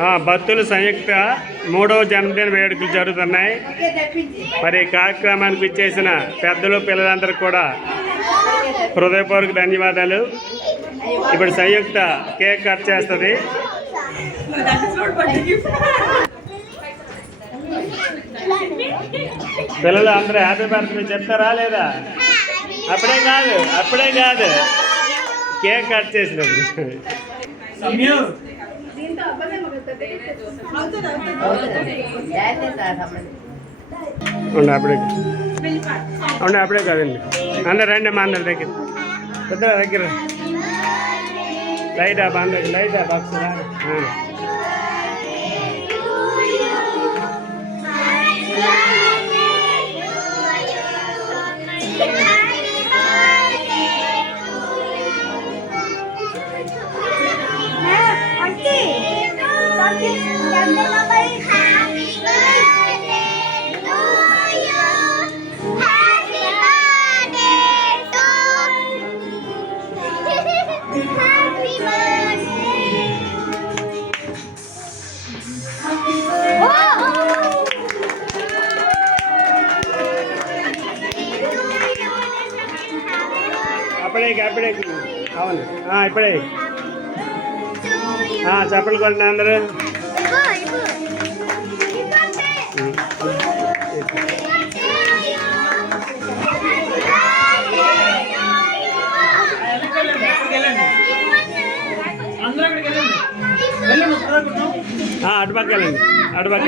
ఆ, భక్తులు సంయుక్త మూడవ జన్మదిన వేడుకలు జరుగుతున్నాయి. మరి ఈ కార్యక్రమానికి ఇచ్చేసిన పెద్దలు పిల్లలందరికీ కూడా హృదయపూర్వక ధన్యవాదాలు. ఇప్పుడు సంయుక్త కేక్ కట్ చేస్తుంది. పిల్లలు అందరూ హ్యాపీ బర్త్డే చెప్తారా లేదా? అప్పుడే కాదు అప్పుడే కాదు. కేక్ కట్ చేసినప్పుడు. ఉండి అప్పుడే ఉండి అప్పుడే కాదండి అందరు రండి మా అందరి దగ్గర పెద్ద దగ్గర లైటా బాంధ లైటా బాక్స్ Happy అప్పుడే అవును. ఇప్పుడే. ఆ, చెప్పలు అందరూ. అందరూ అక్కడికి వెళ్ళండి వెళ్ళండి చూడకుండా ఆ, అటుపక్క వెళ్ళండి అటుపక్క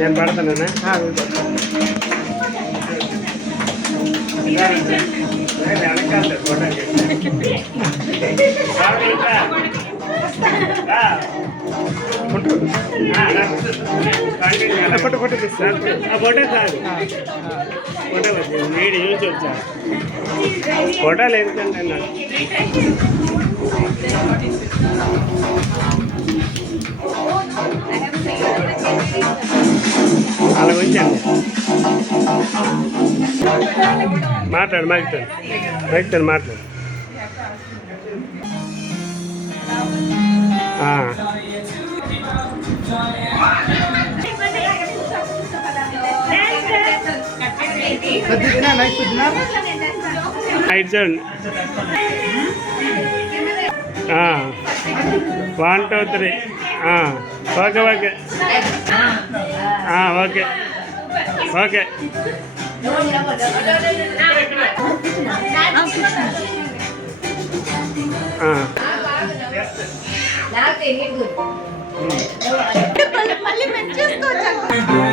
నేను పడతానా వెనకాల ఫోటోకి ఫోటో ఫోటో ఫోటో కాదు ఫోటో వీడు యూజ్ వచ్చా ఫోటోలు ఎందుకంటే అన్నాడు అలా వచ్చాను మాట్లాడు మాట్లాడు మాట్లాడు మాట్లాడు ఆ, ఇటు చూడండి one two three okay okay ఆ, ఓకే ఓకే ఆ, నాకు తెలియదు ఉమ్. మళ్ళీ మెచ్చేసుకోవచ్చు